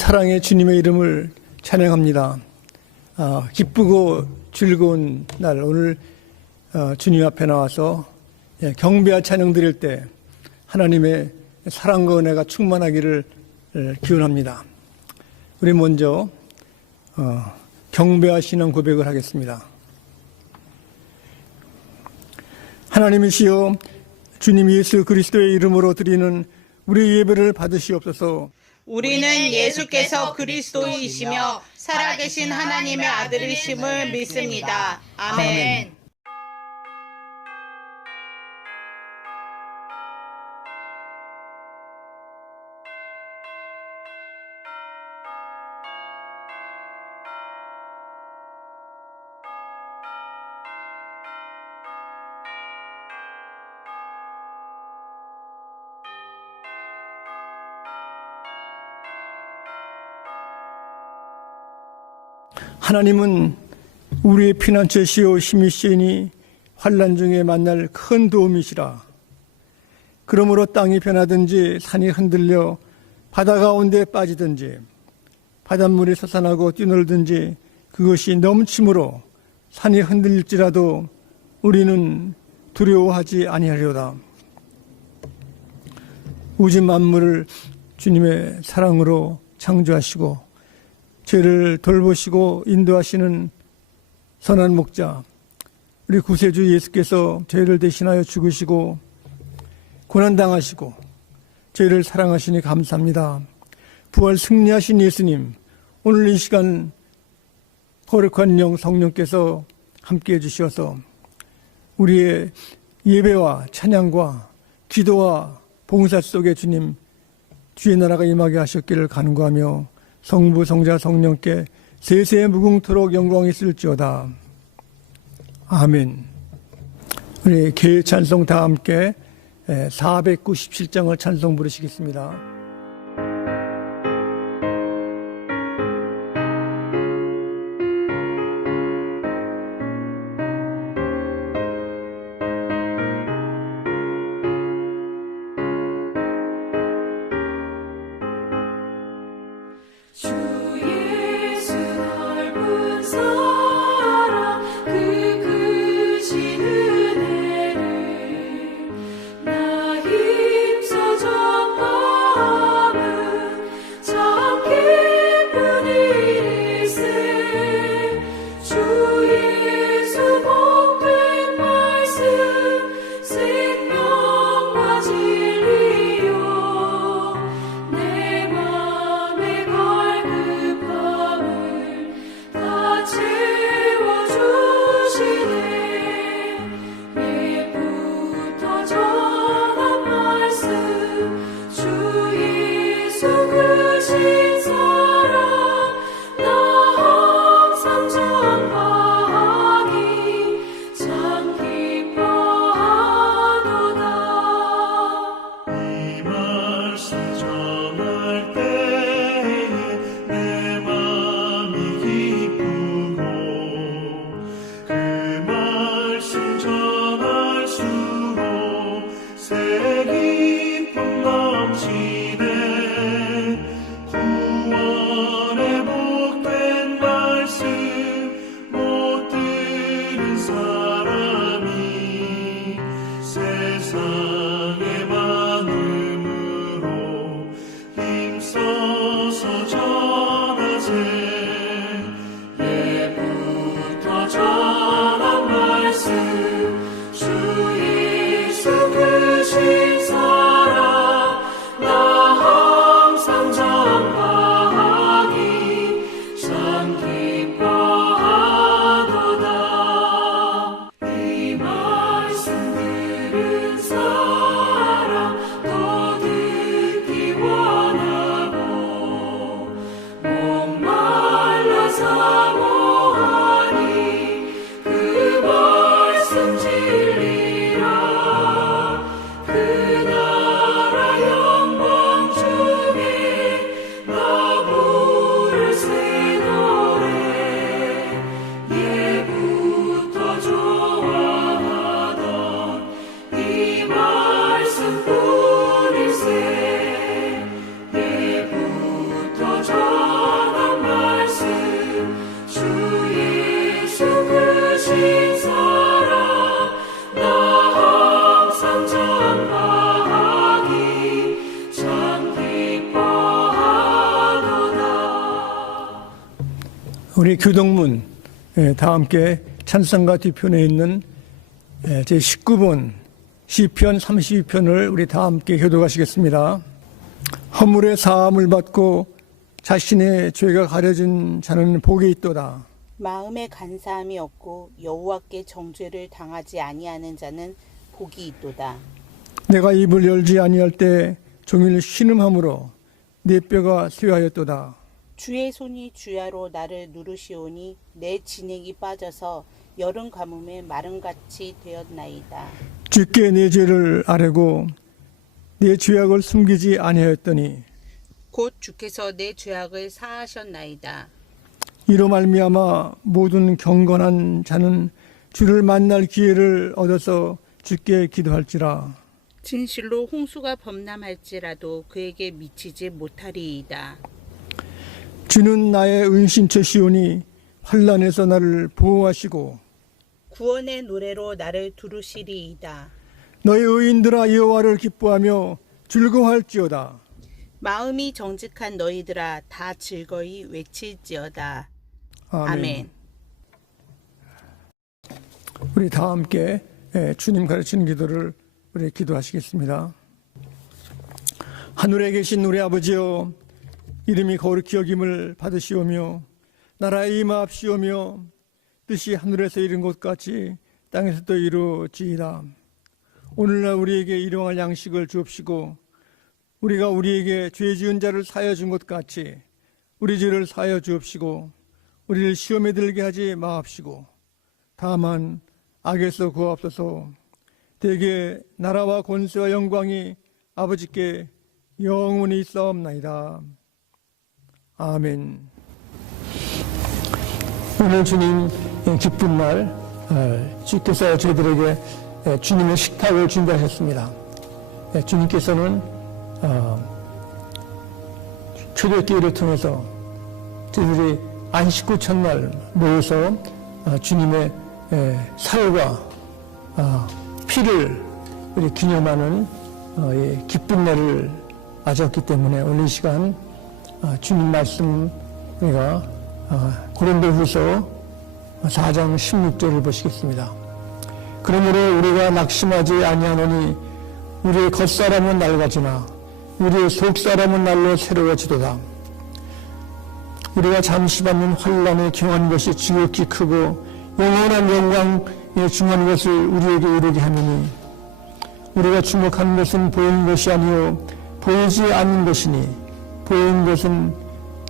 사랑의 주님의 이름을 찬양합니다. 기쁘고 즐거운 날, 오늘 주님 앞에 나와서 경배와 찬양 드릴 때 하나님의 사랑과 은혜가 충만하기를 기원합니다. 우리 먼저 경배와 신앙 고백을 하겠습니다. 하나님이시여, 주님 예수 그리스도의 이름으로 드리는 우리 예배를 받으시옵소서. 우리는 예수께서 그리스도이시며 살아계신 하나님의 아들이심을 믿습니다. 아멘. 하나님은 우리의 피난처시요 힘이시니 환난 중에 만날 큰 도움이시라. 그러므로 땅이 변하든지 산이 흔들려 바다 가운데 빠지든지 바닷물이 솟아나고 뛰놀든지 그것이 넘침으로 산이 흔들릴지라도 우리는 두려워하지 아니하리로다. 우주 만물을 주님의 사랑으로 창조하시고 죄를 돌보시고 인도하시는 선한 목자, 우리 구세주 예수께서 죄를 대신하여 죽으시고 고난당하시고 죄를 사랑하시니 감사합니다. 부활 승리하신 예수님, 오늘 이 시간 거룩한 영 성령께서 함께해 주셔서 우리의 예배와 찬양과 기도와 봉사 속에 주님 주의 나라가 임하게 하셨기를 간구하며 성부 성자 성령께 세세 무궁토록 영광이 있을지어다. 아멘. 우리 개의 찬송 다 함께 497장을 찬송 부르시겠습니다. 사모하니 그 말씀 우리 교동문 다 함께 찬송가 뒤편에 있는 제19번 시편 32편을 우리 다 함께 교독하시겠습니다. 허물의 사함을 받고 자신의 죄가 가려진 자는 복이 있도다. 마음에 간사함이 없고 여호와께 정죄를 당하지 아니하는 자는 복이 있도다. 내가 입을 열지 아니할 때 종일 신음함으로 내 뼈가 쇠하였도다. 주의 손이 주야로 나를 누르시오니 내 진액이 빠져서 여름 가뭄에 마름같이 되었나이다. 주께 내 죄를 아뢰고 내 죄악을 숨기지 아니하였더니 곧 주께서 내 죄악을 사하셨나이다. 이로 말미암아 모든 경건한 자는 주를 만날 기회를 얻어서 주께 기도할지라. 진실로 홍수가 범람할지라도 그에게 미치지 못하리이다. 주는 나의 은신처시오니 환난에서 나를 보호하시고 구원의 노래로 나를 두르시리이다. 너희 의인들아 여호와를 기뻐하며 즐거워할지어다. 마음이 정직한 너희들아 다 즐거이 외칠지어다. 아멘. 우리 다 함께 주님 가르치는 기도를 우리 기도하시겠습니다. 하늘에 계신 우리 아버지여, 이름이 거룩히 여김을 받으시오며 나라에 임하옵시오며 뜻이 하늘에서 이룬 것 같이 땅에서도 이루어지이다. 오늘날 우리에게 일용할 양식을 주옵시고 우리가 우리에게 죄 지은 자를 사하여 준 것 같이 우리 죄를 사하여 주옵시고 우리를 시험에 들게 하지 마옵시고 다만 악에서 구하옵소서. 대개 나라와 권세와 영광이 아버지께 영원히 있사옵나이다. 아멘. 오늘 주님 기쁜 날, 주께서 저희들에게 주님의 식탁을 준비하셨습니다. 주님께서는 초대교회를 통해서 저희들이 안식 후 첫날 모여서 주님의 살과 피를 우리 기념하는 기쁜 날을 맞았기 때문에 오늘 이 시간 주님 말씀 우리가 고린도후서 4장 16절을 보시겠습니다. 그러므로 우리가 낙심하지 아니하노니 우리의 겉사람은 낡아지나 우리의 속사람은 날로 새로워지도다. 우리가 잠시 받는 환난에 경한 것이 지극히 크고 영원한 영광에 중한 것을 우리에게 이루게 하느니 우리가 주목하는 것은 보이는 것이 아니요 보이지 않는 것이니 보이는 것은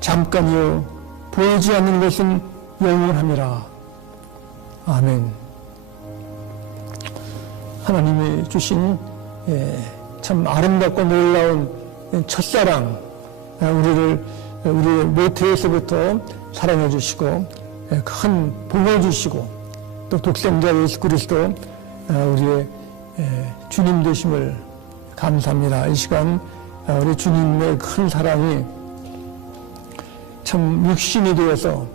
잠깐이요 보이지 않는 것은 영원함이라. 아멘. 하나님이 주신 참 아름답고 놀라운 첫사랑, 우리의 모태에서부터 사랑해 주시고 큰 복을 주시고 또 독생자 예수 그리스도 우리의 주님 되심을 감사합니다. 이 시간 우리 주님의 큰 사랑이 참 육신이 되어서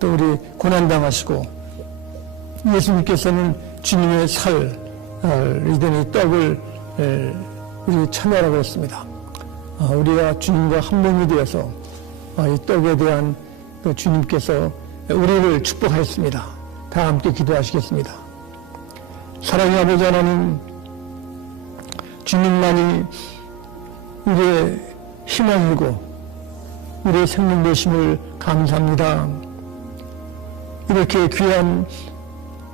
또 우리 고난당하시고 예수님께서는 주님의 살 이된 이 떡을 우리 참여하라고 했습니다. 우리가 주님과 한 몸이 되어서 이 떡에 대한 또 주님께서 우리를 축복하였습니다. 다 함께 기도하시겠습니다. 사랑의 아버지 하나님, 주님만이 우리의 희망이고 우리의 생명 되심을 감사합니다. 이렇게 귀한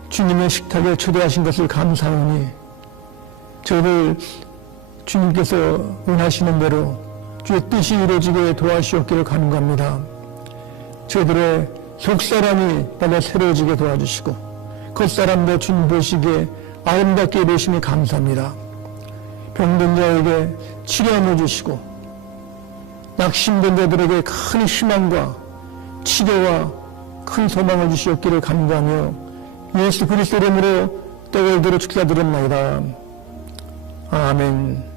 주님의 식탁에 초대하신 것을 감사하오니 저를 주님께서 원하시는 대로 주의 뜻이 이루어지게 도와주시옵기를 간구합니다. 저희들의 속사람이 날로 새로워지게 도와주시고 겉사람도 주님 보시기에 아름답게 이루심이 감사합니다. 병든 자에게 치료함을 주시고 낙심된 자들에게 큰 희망과 치료와 큰 소망을 주시옵기를 간구하며 예수 그리스도 이름으로 떡을 들어 축사드렸나이다. 아멘.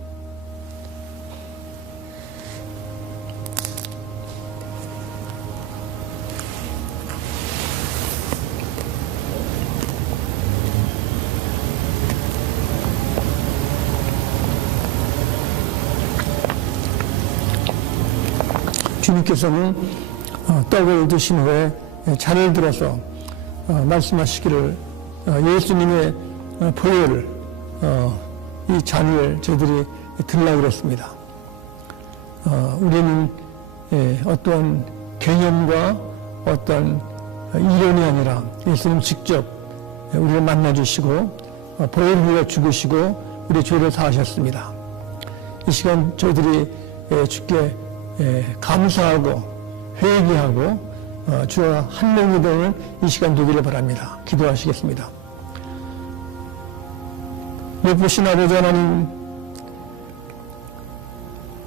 주님께서는 떡을 드신 후에 잔을 들어서 말씀하시기를 예수님의 보혈 이 잔을 저희들이 들라고 그랬습니다. 우리는 어떠한 개념과 어떤 이론이 아니라 예수님 직접 우리를 만나주시고 보혈을 위해 죽으시고 우리 죄를 사하셨습니다. 이 시간 저희들이 주께 감사하고 회개하고 주와 한 몸이 되는 이 시간 되기를 바랍니다. 기도하시겠습니다. 높으신 아버지 하나님,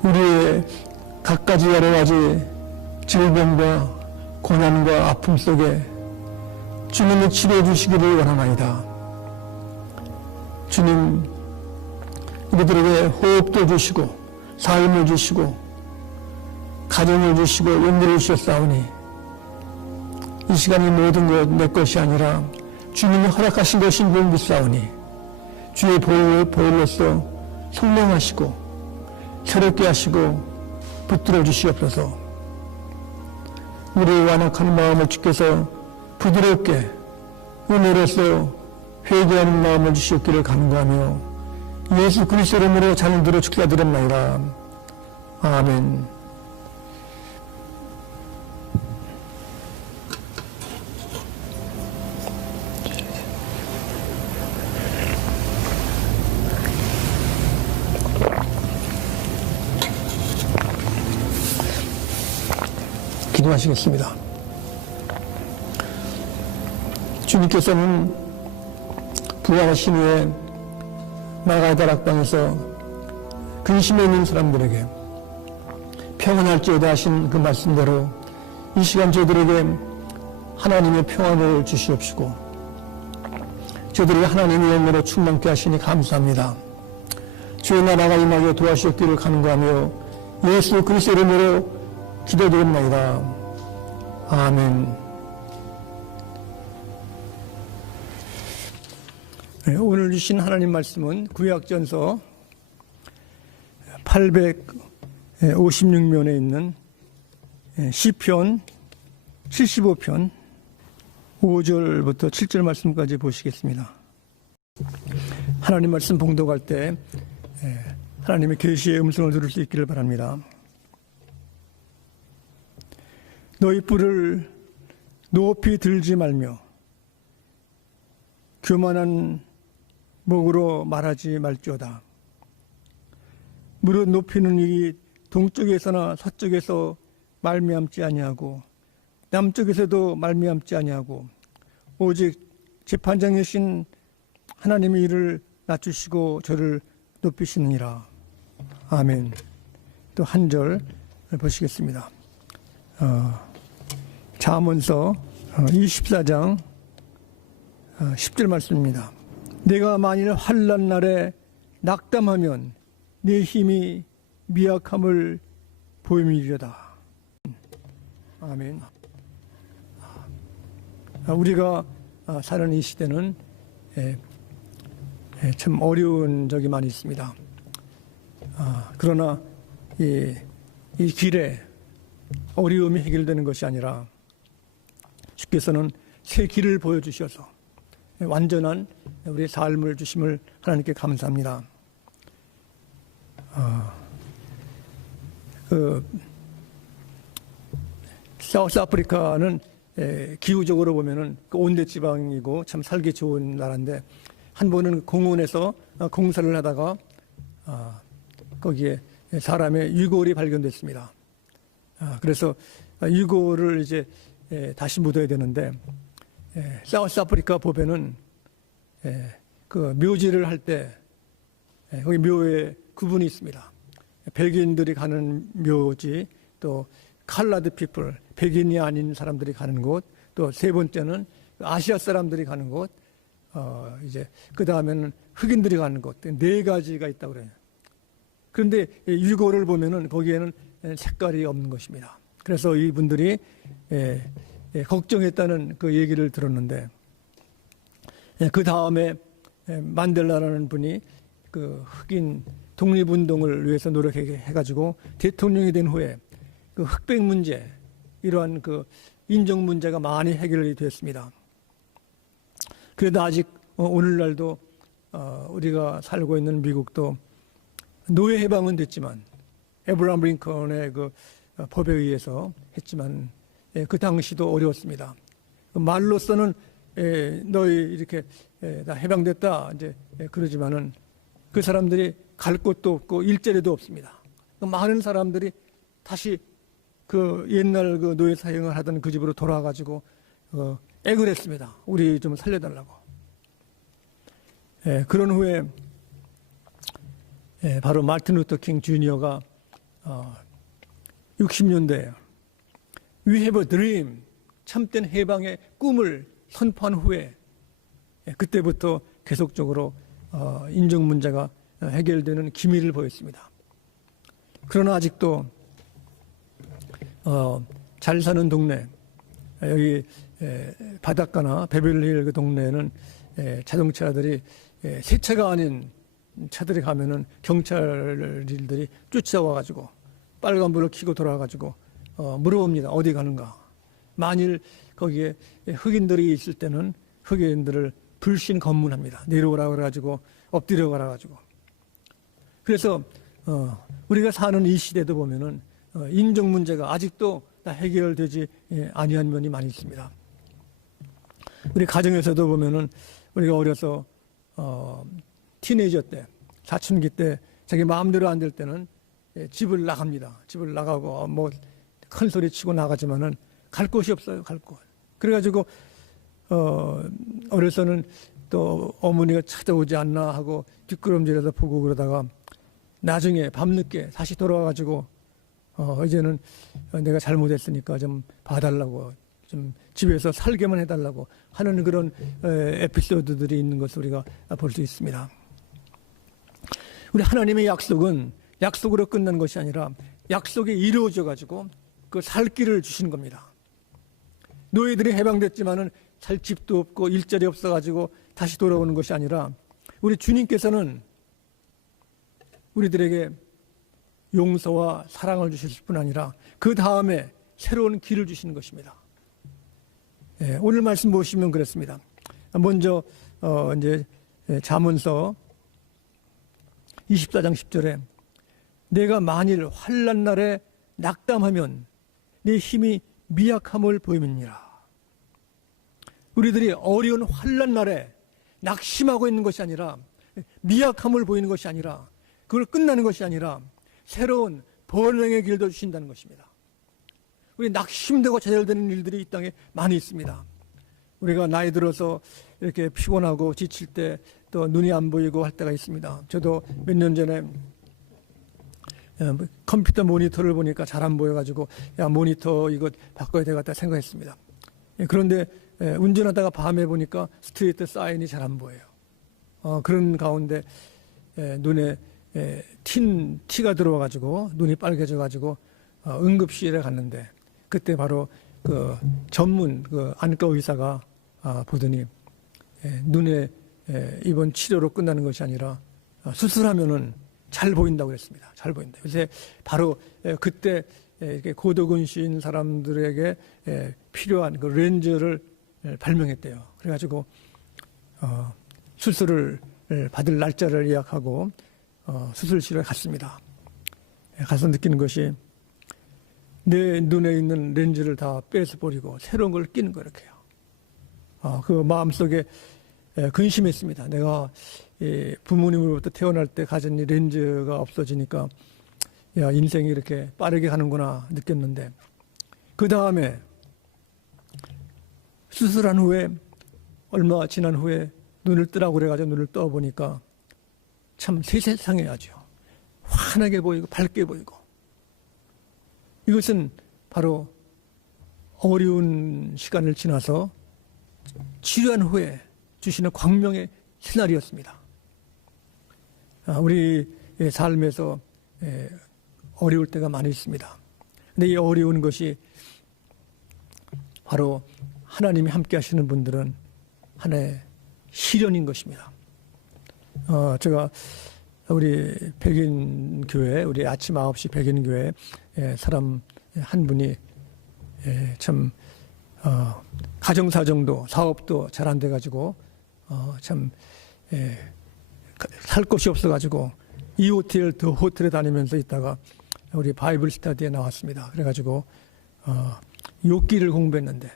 우리의 갖가지 여러 가지 질병과 고난과 아픔 속에 주님이 치료해 주시기를 원하나이다. 주님, 우리들에게 호흡도 주시고 삶을 주시고 가정을 주시고 용기를 주셨사오니 이 시간이 모든 것 내 것이 아니라 주님이 허락하신 것인 줄 믿사오니 주의 보혈로서 성령하시고 새롭게 하시고 붙들어 주시옵소서. 우리의 완악한 마음을 주께서 부드럽게 은혜로서 회개하는 마음을 주시옵기를 간구하며 예수 그리스도 이름으로 잔을 들어 축사드립나이다. 아멘. 기도하시겠습니다. 주님께서는 부활하신 후에 마가다락방에서 근심에 있는 사람들에게 평안할지어다 하신 그 말씀대로 이 시간 저들에게 하나님의 평안을 주시옵시고 저들에게 하나님의 영으로 충만케 하시니 감사합니다. 주의 나라가 임하게 도와주셨기를 간구하며 예수 그리스도 이름으로 기도드립니다. 아멘. 오늘 주신 하나님 말씀은 구약전서 856면에 있는 시편 75편 5절부터 7절 말씀까지 보시겠습니다. 하나님 말씀 봉독할 때 하나님의 계시의 음성을 들을 수 있기를 바랍니다. 너희 뿔을 높이 들지 말며 교만한 목으로 말하지 말지어다. 무릇 높이는 일이 동쪽에서나 서쪽에서 말미암지 아니하고 남쪽에서도 말미암지 아니하고 오직 재판장이신 하나님의 일을 낮추시고 저를 높이시느니라. 아멘. 또 한 절 보시겠습니다. 잠언서 24장 10절 말씀입니다. 내가 만일 환난 날에 낙담하면 내 힘이 미약함을 보임이려다. 아멘. 우리가 사는 이 시대는 참 어려운 적이 많이 있습니다. 그러나 이 길에 어려움이 해결되는 것이 아니라 주께서는 새 길을 보여주셔서 완전한 우리의 삶을 주심을 하나님께 감사합니다. 사우스 아프리카는 기후적으로 보면은 온대 지방이고 참 살기 좋은 나라인데 한 번은 공원에서 공사를 하다가 거기에 사람의 유골이 발견됐습니다. 그래서 유골을 이제 다시 묻어야 되는데 사우스 아프리카 법에는 그 묘지를 할 때 거기 묘에 구분이 있습니다. 백인들이 가는 묘지, 또 칼라드 피플, 백인이 아닌 사람들이 가는 곳, 또 세 번째는 아시아 사람들이 가는 곳, 이제 그 다음에는 흑인들이 가는 곳, 네 가지가 있다고 그래요. 그런데 유골을 보면은 거기에는 색깔이 없는 것입니다. 그래서 이분들이 걱정했다는 그 얘기를 들었는데, 그 다음에 만델라라는 분이 그 흑인 독립운동을 위해서 노력해가지고 대통령이 된 후에 그 흑백 문제, 이러한 그 인종 문제가 많이 해결이 됐습니다. 그래도 아직 오늘날도 우리가 살고 있는 미국도 노예 해방은 됐지만 에브라함 링컨의 그 법에 의해서 했지만 그 당시도 어려웠습니다. 말로서는 너희 이렇게 다 해방됐다 이제 그러지만은 그 사람들이 갈 곳도 없고 일자리도 없습니다. 많은 사람들이 다시 그 옛날 그 노예 사형을 하던 그 집으로 돌아가지고 애를 했습니다. 우리 좀 살려달라고. 그런 후에 바로 마틴 루터 킹 주니어가 60년대에 We have a dream, 참된 해방의 꿈을 선포한 후에 그때부터 계속적으로 인종 문제가 해결되는 기미를 보였습니다. 그러나 아직도 잘 사는 동네, 여기 바닷가나 베벌리힐 그 동네에는 자동차들이 새 차가 아닌 차들이 가면은 경찰들이 쫓아와가지고 빨간불을 켜고 돌아가가지고 물어봅니다. 어디 가는가? 만일 거기에 흑인들이 있을 때는 흑인들을 불신 검문합니다. 내려오라 그래가지고 엎드려 가라 가지고. 그래서 우리가 사는 이 시대도 보면은 인종 문제가 아직도 다 해결되지 아니한 면이 많이 있습니다. 우리 가정에서도 보면은 우리가 어려서 티네이저 때, 사춘기 때 자기 마음대로 안 될 때는 집을 나갑니다. 집을 나가고 뭐 큰 소리 치고 나가지만은 갈 곳이 없어요. 갈 곳. 그래가지고 어려서는 또 어머니가 찾아오지 않나 하고 뒷걸음질해서 보고 그러다가 나중에 밤늦게 다시 돌아와가지고 이제는 내가 잘못했으니까 좀 봐달라고, 좀 집에서 살게만 해달라고 하는 그런 에피소드들이 있는 것을 우리가 볼 수 있습니다. 우리 하나님의 약속은 약속으로 끝난 것이 아니라 약속이 이루어져 가지고 그 살 길을 주시는 겁니다. 노예들이 해방됐지만은 살 집도 없고 일자리 없어 가지고 다시 돌아오는 것이 아니라 우리 주님께서는 우리들에게 용서와 사랑을 주실 뿐 아니라 그 다음에 새로운 길을 주시는 것입니다. 오늘 말씀 보시면 그렇습니다. 먼저 이제 잠언서 24장 10절에 내가 만일 환난 날에 낙담하면 내 힘이 미약함을 보임이니라. 우리들이 어려운 환난 날에 낙심하고 있는 것이 아니라 미약함을 보이는 것이 아니라 그걸 끝나는 것이 아니라 새로운 번영의 길도 주신다는 것입니다. 우리 낙심되고 좌절되는 일들이 이 땅에 많이 있습니다. 우리가 나이 들어서 이렇게 피곤하고 지칠 때 또 눈이 안 보이고 할 때가 있습니다. 저도 몇 년 전에 컴퓨터 모니터를 보니까 잘 안 보여가지고 야 모니터 이거 바꿔야 되겠다 생각했습니다. 그런데 운전하다가 밤에 보니까 스트리트 사인이 잘 안 보여요. 그런 가운데 눈에 티가 들어와가지고 눈이 빨개져가지고 응급실에 갔는데 그때 바로 그 전문 그 안과 의사가 보더니 눈에 이번 치료로 끝나는 것이 아니라 수술하면은 잘 보인다고 그랬습니다. 잘 보인다. 그래서 바로 그때 이렇게 고도근시인 사람들에게 필요한 그 렌즈를 발명했대요. 그래가지고 수술을 받을 날짜를 예약하고 수술실에 갔습니다. 가서 느끼는 것이 내 눈에 있는 렌즈를 다 빼서 버리고 새로운 걸 끼는 거 이렇게요. 그 마음속에 근심했습니다. 내가 부모님으로부터 태어날 때 가진 이 렌즈가 없어지니까 야 인생이 이렇게 빠르게 가는구나 느꼈는데 그 다음에 수술한 후에 얼마 지난 후에 눈을 뜨라고 그래가지고 눈을 떠보니까 참 세상에 아주 환하게 보이고 밝게 보이고 이것은 바로 어려운 시간을 지나서 치료한 후에 주시는 광명의 새날이었습니다. 우리 삶에서 어려울 때가 많이 있습니다. 근데 이 어려운 것이 바로 하나님이 함께 하시는 분들은 하나의 시련인 것입니다. 제가 우리 백인교회, 우리 아침 9시 백인교회 사람 한 분이 참 가정사정도 사업도 잘 안 돼가지고 참 살 곳이 없어가지고 이 호텔 저 호텔에 다니면서 있다가 우리 바이블 스터디에 나왔습니다. 그래가지고 욥기를 공부했는데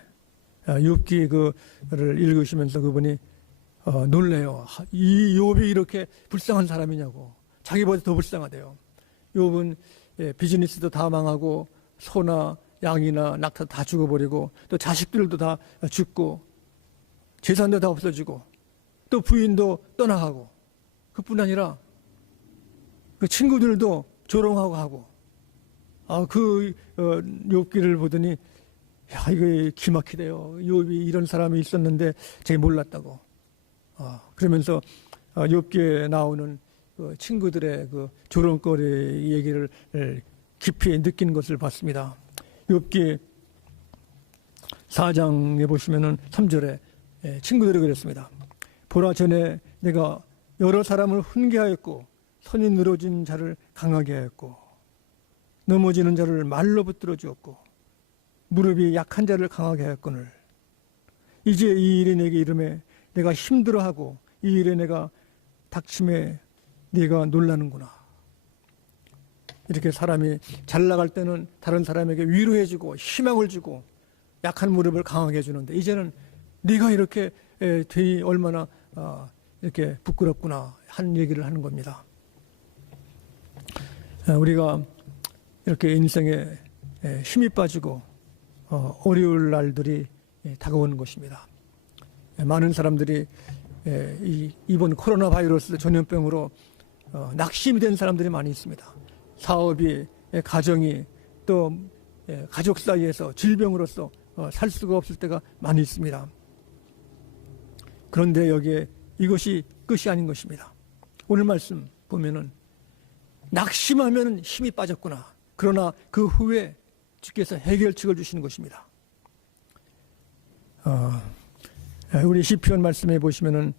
욥기 그를 읽으시면서 그분이 놀래요. 이 욥이 이렇게 불쌍한 사람이냐고. 자기보다 더 불쌍하대요. 욥은 비즈니스도 다 망하고 소나 양이나 낙타 다 죽어버리고 또 자식들도 다 죽고 재산도 다 없어지고 또 부인도 떠나가고 그뿐 아니라 그 친구들도 조롱하고 하고 욥기를 보더니 야 이거 기막히대요. 욥이 이런 사람이 있었는데 제가 몰랐다고. 그러면서 욥기에 나오는 그 친구들의 그 조롱거리 얘기를 깊이 느낀 것을 봤습니다. 욥기 4장에 보시면은 3절에 친구들이 그랬습니다. 보라 전에 내가 여러 사람을 훈계하였고 손이 늘어진 자를 강하게 하였고 넘어지는 자를 말로 붙들어 주었고 무릎이 약한 자를 강하게 하였거늘 이제 이 일이 내게 이름에 내가 힘들어하고 이 일에 내가 닥침에 네가 놀라는구나. 이렇게 사람이 잘 나갈 때는 다른 사람에게 위로해주고 희망을 주고 약한 무릎을 강하게 해주는데 이제는 네가 이렇게 되니 얼마나 이렇게 부끄럽구나 한 얘기를 하는 겁니다. 우리가 이렇게 인생에 힘이 빠지고 어려울 날들이 다가오는 것입니다. 많은 사람들이 이번 코로나 바이러스 전염병으로 낙심이 된 사람들이 많이 있습니다. 사업이, 가정이, 또 가족 사이에서 질병으로서 살 수가 없을 때가 많이 있습니다. 그런데 여기에 이것이 끝이 아닌 것입니다. 오늘 말씀 보면은 낙심하면 힘이 빠졌구나. 그러나 그 후에 주께서 해결책을 주시는 것입니다. 우리 시편 말씀에 보시면은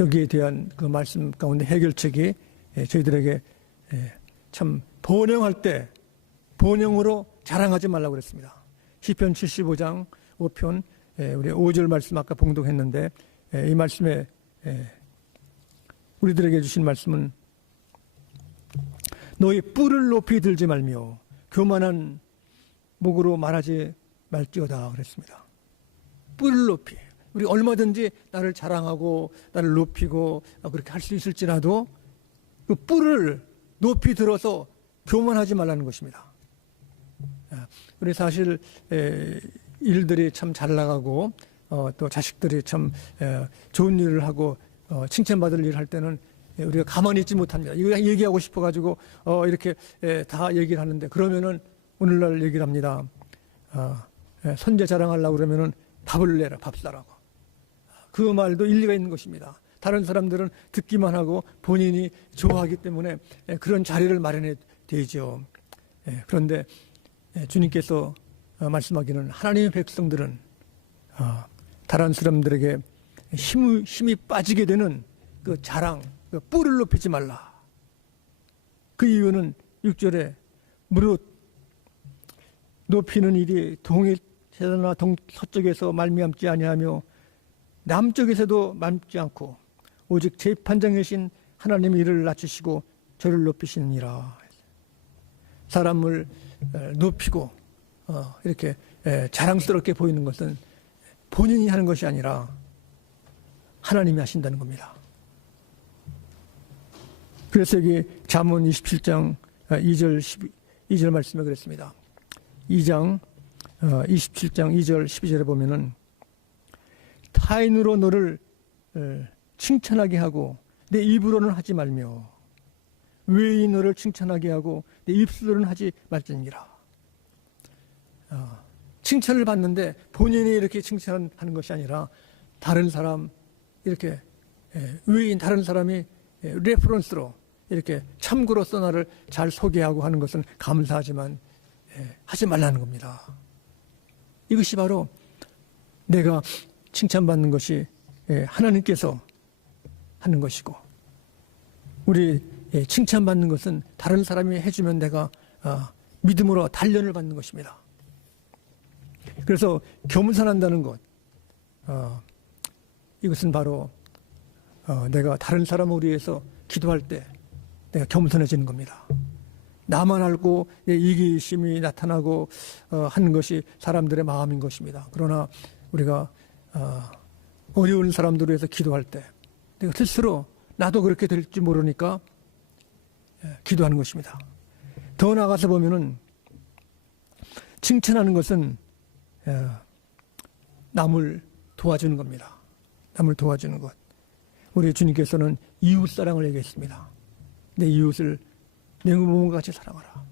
여기에 대한 그 말씀 가운데 해결책이 저희들에게 참 번영할 때 번영으로 자랑하지 말라고 그랬습니다. 시편 75장 5편 우리 5절 말씀 아까 봉독했는데 이 말씀에 우리들에게 주신 말씀은 너희 뿔을 높이 들지 말며 교만한 목으로 말하지 말지어다 그랬습니다. 뿔을 높이 우리 얼마든지 나를 자랑하고 나를 높이고 그렇게 할 수 있을지라도 그 뿔을 높이 들어서 교만하지 말라는 것입니다. 우리 사실 일들이 참 잘 나가고 또 자식들이 참 좋은 일을 하고 칭찬받을 일을 할 때는 우리가 가만히 있지 못합니다. 이거 얘기하고 싶어가지고 이렇게 다 얘기를 하는데 그러면은 오늘날 얘기를 합니다. 선제 자랑하려고 그러면은 밥을 내라, 밥 사라고. 그 말도 일리가 있는 것입니다. 다른 사람들은 듣기만 하고 본인이 좋아하기 때문에 그런 자리를 마련해 되죠. 그런데 주님께서 말씀하기는 하나님의 백성들은 다른 사람들에게 힘이 빠지게 되는 그 자랑, 그 뿔을 높이지 말라. 그 이유는 6절에 무릇 높이는 일이 동에서나 서쪽에서 말미암지 아니하며 남쪽에서도 맘지 않고 오직 재판장이신 하나님이 이를 낮추시고 저를 높이시느니라. 사람을 높이고 이렇게 자랑스럽게 보이는 것은 본인이 하는 것이 아니라 하나님이 하신다는 겁니다. 그래서 여기 잠언 27장 2절 말씀에 그랬습니다. 2장 27장 2절 12절에 보면은 타인으로 너를 칭찬하게 하고 내 입으로는 하지 말며 외인 너를 칭찬하게 하고 내 입술로는 하지 말지니라. 칭찬을 받는데 본인이 이렇게 칭찬하는 것이 아니라 다른 사람 이렇게 외인 다른 사람이 레퍼런스로 이렇게 참고로서 나를 잘 소개하고 하는 것은 감사하지만 하지 말라는 겁니다. 이것이 바로 내가 칭찬받는 것이 하나님께서 하는 것이고 우리 칭찬받는 것은 다른 사람이 해주면 내가 믿음으로 단련을 받는 것입니다. 그래서 겸손한다는 것, 이것은 바로 내가 다른 사람을 위해서 기도할 때 내가 겸손해지는 겁니다. 나만 알고 내 이기심이 나타나고 하는 것이 사람들의 마음인 것입니다. 그러나 우리가 어려운 사람들을 위해서 기도할 때 내가 스스로 나도 그렇게 될지 모르니까 기도하는 것입니다. 더 나아가서 보면은 칭찬하는 것은 남을 도와주는 겁니다. 남을 도와주는 것. 우리 주님께서는 이웃사랑을 얘기했습니다. 내 이웃을 내 몸과 같이 사랑하라.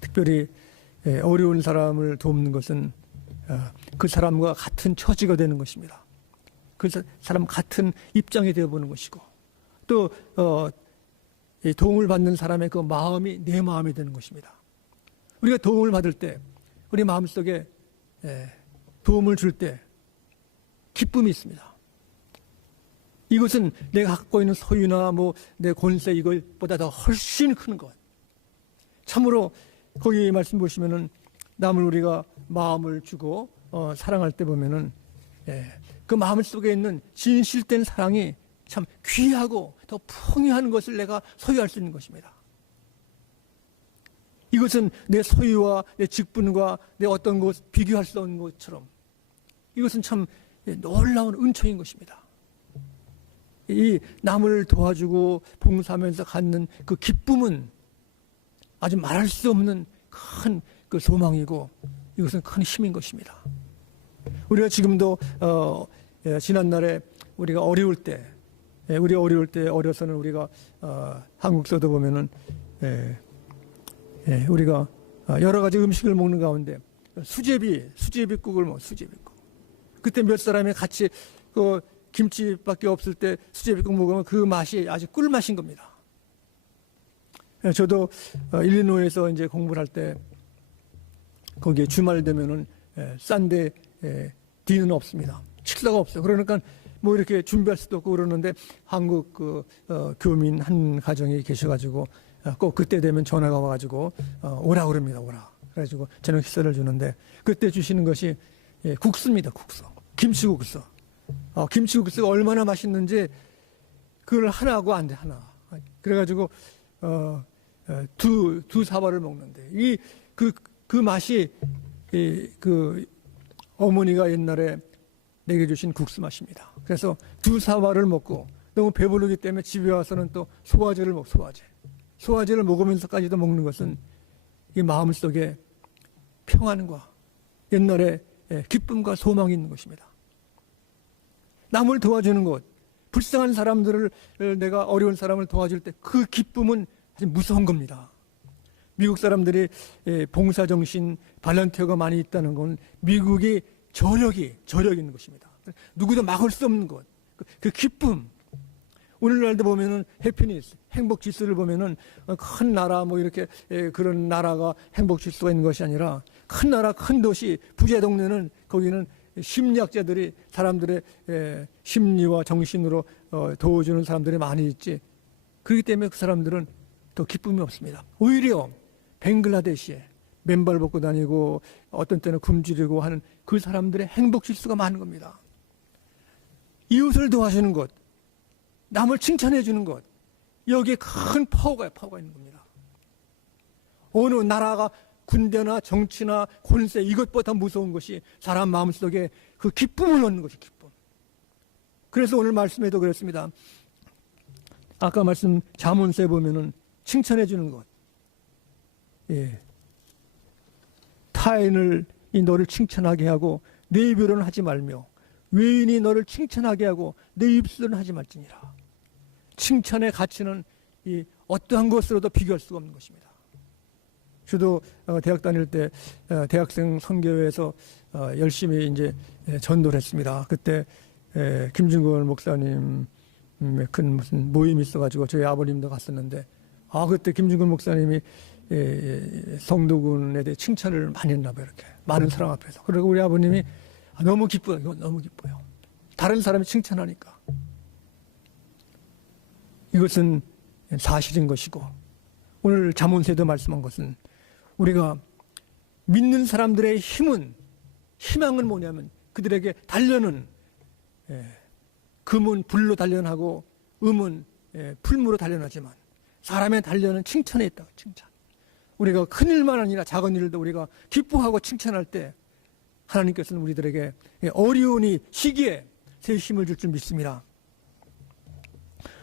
특별히 어려운 사람을 돕는 것은 그 사람과 같은 처지가 되는 것입니다. 그 사람 같은 입장이 되어보는 것이고 또 도움을 받는 사람의 그 마음이 내 마음이 되는 것입니다. 우리가 도움을 받을 때 우리 마음속에 도움을 줄 때 기쁨이 있습니다. 이것은 내가 갖고 있는 소유나 내 권세 이것보다 더 훨씬 큰 것. 참으로 거기 말씀 보시면은 남을 우리가 마음을 주고 사랑할 때 보면은 그 마음 속에 있는 진실된 사랑이 참 귀하고 더 풍요한 것을 내가 소유할 수 있는 것입니다. 이것은 내 소유와 내 직분과 내 어떤 것 비교할 수 없는 것처럼 이것은 참 놀라운 은총인 것입니다. 이 남을 도와주고 봉사하면서 갖는 그 기쁨은 아주 말할 수 없는 큰 그 소망이고 이것은 큰 힘인 것입니다. 우리가 지금도 지난날에 우리가 어려울 때 우리 어려울 때 어려서는 우리가 한국서도 보면은 우리가 여러 가지 음식을 먹는 가운데 수제비국을 수제비국. 그때 몇 사람이 같이 그 김치밖에 없을 때 수제비국 먹으면 그 맛이 아주 꿀맛인 겁니다. 저도 일리노이에서 이제 공부를 할 때 거기에 주말 되면은 싼데 디는 없습니다. 식사가 없어요. 그러니까 이렇게 준비할 수도 없고 그러는데 한국 교민 한 가정이 계셔가지고 꼭 그때 되면 전화가 와가지고 오라 그럽니다. 오라. 그래가지고 저녁 식사를 주는데 그때 주시는 것이 국수입니다. 국수. 김치국수. 김치국수가 얼마나 맛있는지 그걸 하나 하고 안 돼. 하나. 그래가지고 두 사발을 먹는데 그 맛이 그 어머니가 옛날에 내게 주신 국수 맛입니다. 그래서 두 사발을 먹고 너무 배부르기 때문에 집에 와서는 또 소화제를 소화제를 먹으면서까지도 먹는 것은 이 마음속에 평안과 옛날에 기쁨과 소망이 있는 것입니다. 남을 도와주는 것, 불쌍한 사람들을 내가 어려운 사람을 도와줄 때 그 기쁨은 아주 무서운 겁니다. 미국 사람들이 봉사정신, 발런티어가 많이 있다는 건 미국이 저력이 있는 것입니다. 누구도 막을 수 없는 것, 그 기쁨. 오늘날도 보면은 해피니스, 행복 지수를 보면은 큰 나라 이렇게 그런 나라가 행복 지수가 있는 것이 아니라 큰 나라, 큰 도시, 부자 동네는 거기는 심리학자들이 사람들의 심리와 정신으로 도와주는 사람들이 많이 있지. 그렇기 때문에 그 사람들은 더 기쁨이 없습니다. 오히려 벵글라데시에 맨발 벗고 다니고 어떤 때는 굶주리고 하는 그 사람들의 행복 지수가 많은 겁니다. 이웃을 도와주는 것, 남을 칭찬해 주는 것, 여기에 큰 파워가 있는 겁니다. 어느 나라가 군대나 정치나 권세 이것보다 무서운 것이 사람 마음속에 그 기쁨을 얻는 것이 기쁨. 그래서 오늘 말씀에도 그랬습니다. 아까 말씀 잠언서에 보면은 칭찬해 주는 것. 타인을 너를 칭찬하게 하고 내 입으로는 하지 말며 외인이 너를 칭찬하게 하고 내 입술은 하지 말지니라. 칭찬의 가치는 어떠한 것으로도 비교할 수가 없는 것입니다. 저도 대학 다닐 때 대학생 선교회에서 열심히 이제 전도를 했습니다. 그때 김준걸 목사님의 큰 무슨 모임이 있어가지고 저희 아버님도 갔었는데 그때 김준걸 목사님이 성도군에 대해 칭찬을 많이 했나 봐요. 이렇게 많은 사람 앞에서. 그리고 우리 아버님이 너무 기뻐요. 이거 너무 기뻐요. 다른 사람이 칭찬하니까. 이것은 사실인 것이고 오늘 잠언서에도 말씀한 것은 우리가 믿는 사람들의 힘은 희망은 뭐냐면 그들에게 단련은 금은 불로 단련하고 음은 풀무로 단련하지만 사람의 단련은 칭찬에 있다고. 칭찬. 우리가 큰 일만 아니라 작은 일도 우리가 기뻐하고 칭찬할 때 하나님께서는 우리들에게 어려운 이 시기에 새 힘을 줄 줄 믿습니다.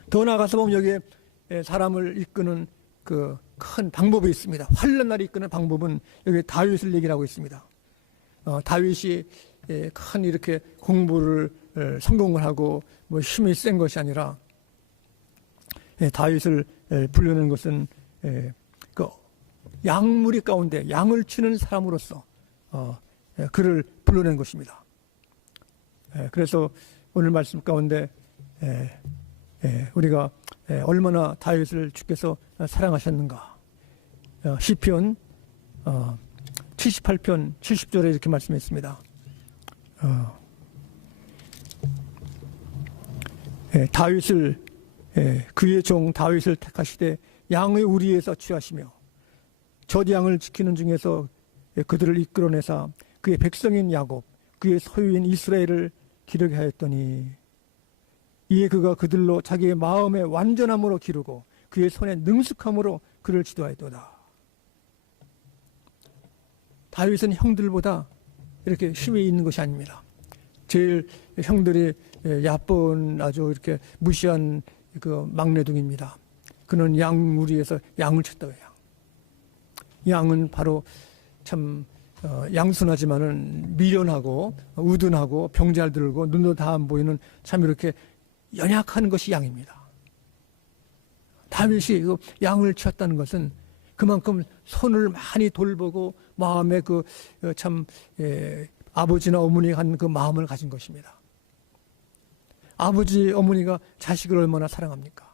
더 나아가서 보면 여기에 사람을 이끄는 그 큰 방법이 있습니다. 환난 날에 이끄는 방법은 여기 다윗을 얘기를 하고 있습니다. 다윗이 큰 이렇게 공부를 성공을 하고 뭐 힘이 센 것이 아니라 다윗을 부르는 것은 그 양무리 가운데 양을 치는 사람으로서 그를 불러낸 것입니다. 그래서 오늘 말씀 가운데 우리가 얼마나 다윗을 주께서 사랑하셨는가. 시편 78편 70절에 이렇게 말씀했습니다. 다윗을 그의 종 다윗을 택하시되 양의 우리에서 취하시며 젖양을 지키는 중에서 그들을 이끌어내사 그의 백성인 야곱 그의 소유인 이스라엘을 기르게 하였더니 이에 그가 그들로 자기의 마음의 완전함으로 기르고 그의 손의 능숙함으로 그를 지도하였도다. 다윗은 형들보다 이렇게 힘이 있는 것이 아닙니다. 제일 형들이 야쁜 아주 이렇게 무시한 그 막내둥입니다. 그는 양우리에서 양을 쳤다고 해요. 양은 바로 참 양순하지만은 미련하고 우둔하고 병 잘 들고 눈도 다 안 보이는 참 이렇게 연약한 것이 양입니다. 다윗이 그 양을 치었다는 것은 그만큼 손을 많이 돌보고 마음에 그 참 아버지나 어머니가 한 그 마음을 가진 것입니다. 아버지 어머니가 자식을 얼마나 사랑합니까?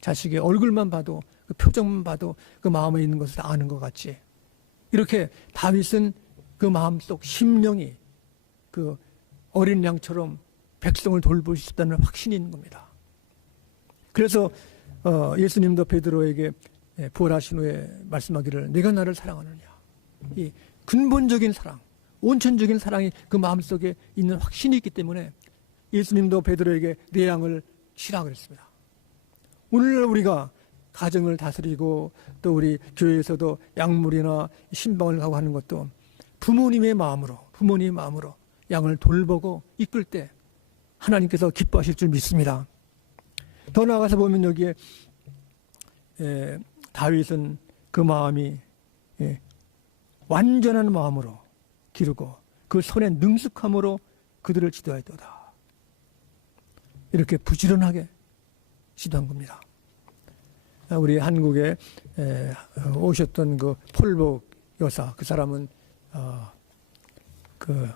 자식의 얼굴만 봐도 그 표정만 봐도 그 마음에 있는 것을 아는 것 같지. 이렇게 다윗은 그 마음속 심령이 그 어린 양처럼 백성을 돌볼 수 있다는 확신이 있는 겁니다. 그래서 예수님도 베드로에게 부활하신 후에 말씀하기를 내가 나를 사랑하느냐. 이 근본적인 사랑, 온천적인 사랑이 그 마음속에 있는 확신이 있기 때문에 예수님도 베드로에게 내 양을 치라 그랬습니다. 오늘날 우리가 가정을 다스리고 또 우리 교회에서도 약물이나 신방을 가고 하는 것도 부모님의 마음으로 양을 돌보고 이끌 때 하나님께서 기뻐하실 줄 믿습니다. 더 나아가서 보면 여기에 다윗은 그 마음이 완전한 마음으로 기르고 그 손의 능숙함으로 그들을 지도하였도다. 이렇게 부지런하게 지도한 겁니다. 우리 한국에 오셨던 그 폴복 여사, 그 사람은 그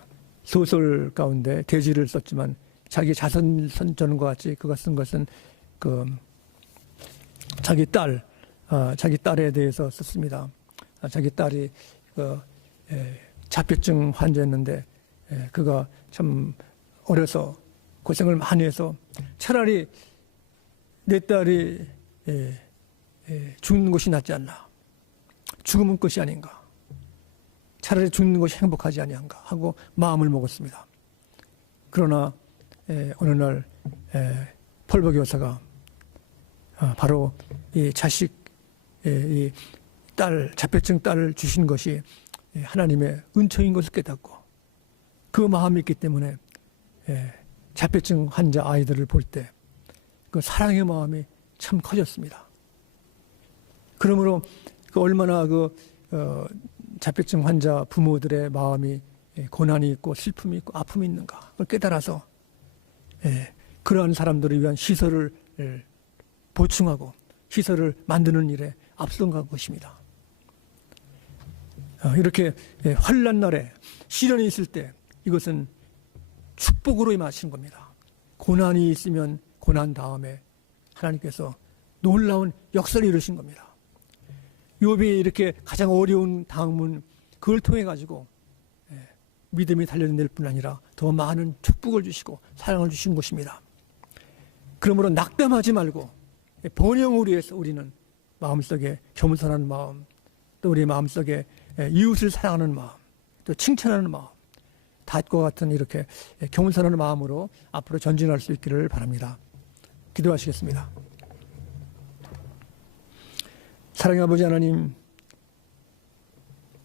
소설 가운데 대지를 썼지만 자기 자선 선전과 같이 그가 쓴 것은 그 자기 딸에 대해서 썼습니다. 자기 딸이 그 자폐증 환자였는데 그가 참 어려서 고생을 많이 해서 차라리 내 딸이 죽는 것이 낫지 않나. 죽으면 것이 아닌가. 차라리 죽는 것이 행복하지 아니한가 하고 마음을 먹었습니다. 그러나 어느 날 폴복 여사가 바로 이 자식, 이 딸, 자폐증 딸을 주신 것이 하나님의 은총인 것을 깨닫고 그 마음이 있기 때문에 자폐증 환자 아이들을 볼 때 그 사랑의 마음이 참 커졌습니다. 그러므로 그 얼마나 그 자폐증 환자 부모들의 마음이 고난이 있고 슬픔이 있고 아픔이 있는가 그걸 깨달아서 그러한 사람들을 위한 시설을 보충하고 시설을 만드는 일에 앞서간 것입니다. 이렇게 환난 날에 시련이 있을 때 이것은 축복으로 임하신 겁니다. 고난이 있으면 고난 다음에 하나님께서 놀라운 역사를 이루신 겁니다. 욥이 이렇게 가장 어려운 다음은 그걸 통해 가지고 믿음이 단련될 뿐 아니라 더 많은 축복을 주시고 사랑을 주신 것입니다. 그러므로 낙담하지 말고 번영을 위해서 우리는 마음속에 겸손한 마음, 또 우리 마음속에 이웃을 사랑하는 마음, 또 칭찬하는 마음, 닷과 같은 이렇게 겸손한 마음으로 앞으로 전진할 수 있기를 바랍니다. 기도하시겠습니다. 사랑의 아버지 하나님,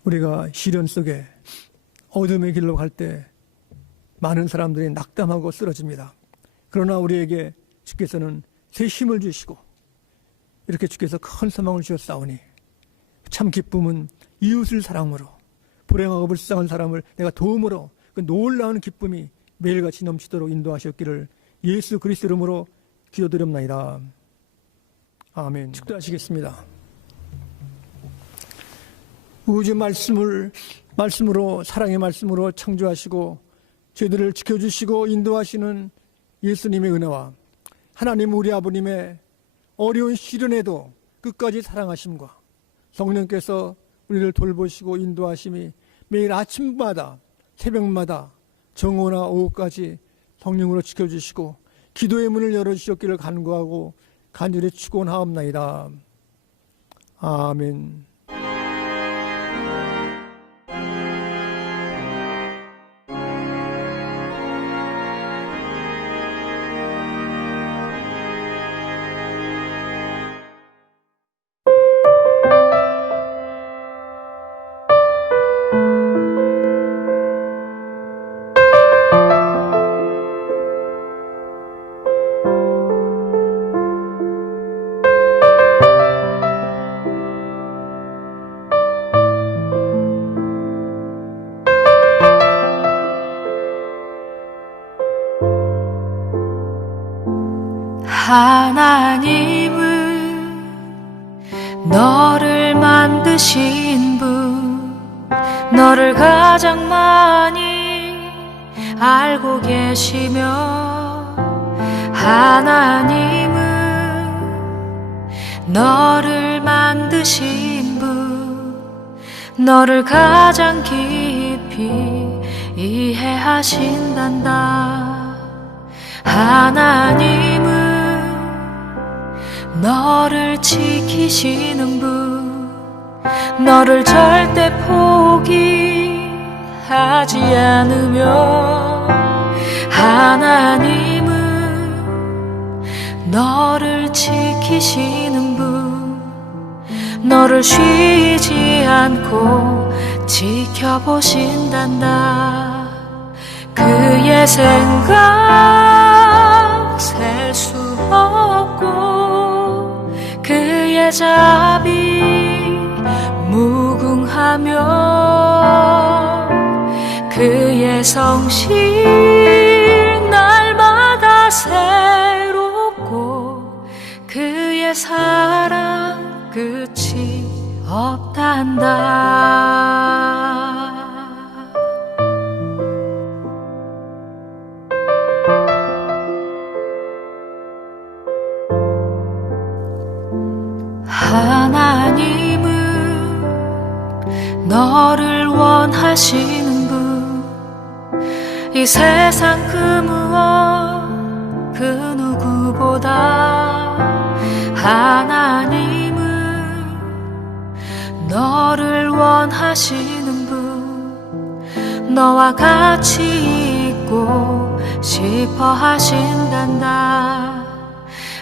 우리가 시련 속에 어둠의 길로 갈 때 많은 사람들이 낙담하고 쓰러집니다. 그러나 우리에게 주께서는 새 힘을 주시고 이렇게 주께서 큰 소망을 주셨사오니 참 기쁨은 이웃을 사랑으로, 불행하고 불쌍한 사람을 내가 도움으로, 그 놀라운 기쁨이 매일같이 넘치도록 인도하셨기를 예수 그리스도 이름으로 기도드립나이다. 아멘. 축도하시겠습니다. 우주 말씀으로 사랑의 말씀으로 창조하시고 저희들을 지켜주시고 인도하시는 예수님의 은혜와 하나님 우리 아버님의 어려운 시련에도 끝까지 사랑하심과 성령께서 우리를 돌보시고 인도하심이 매일 아침마다 새벽마다 정오나 오후까지 성령으로 지켜주시고 기도의 문을 열어주셨기를 간구하고 간절히 축원하옵나이다. 아멘. 하나님은 너를 만드신 분, 너를 가장 많이 알고 계시며, 하나님은 너를 만드신 분, 너를 가장 깊이 이해하신단다. 하나님은 너를 지키시는 분, 너를 절대 포기하지 않으며, 하나님은 너를 지키시는 분, 너를 쉬지 않고 지켜보신단다. 그의 생각 셀 수 없고 그의 자비 무궁하며, 그의 성실 날마다 새롭고 그의 사랑 끝이 없단다. 하나님은 너를 원하시는 분, 이 세상 그 무엇 그 누구보다 하나님은 너를 원하시는 분, 너와 같이 있고 싶어 하신단다.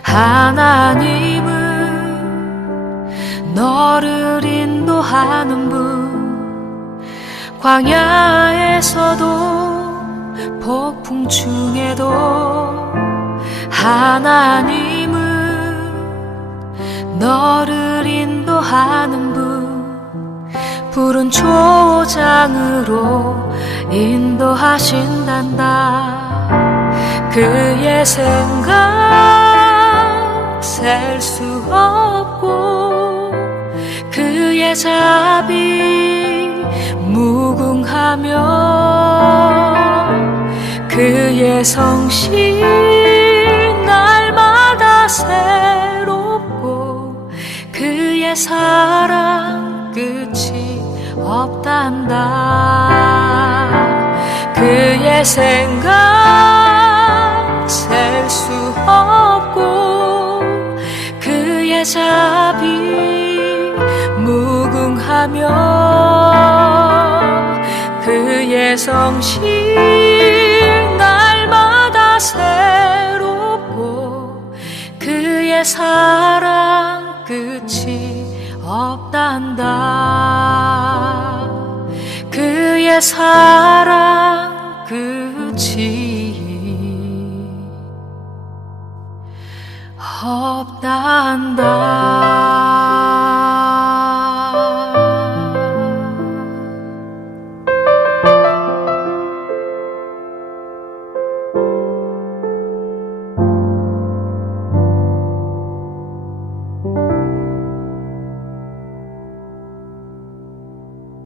하나님은 너를 인도하는 분, 광야에서도 폭풍 중에도 하나님은 너를 인도하는 분, 푸른 초장으로 인도하신단다. 그의 생각 셀 수 없고 그의 자비 무궁하며, 그의 성실 날마다 새롭고 그의 사랑 끝이 없단다. 그의 생각 셀 수 없고 그의 자비 무궁하며, 그의 성실 그의 사랑 끝이 없단다.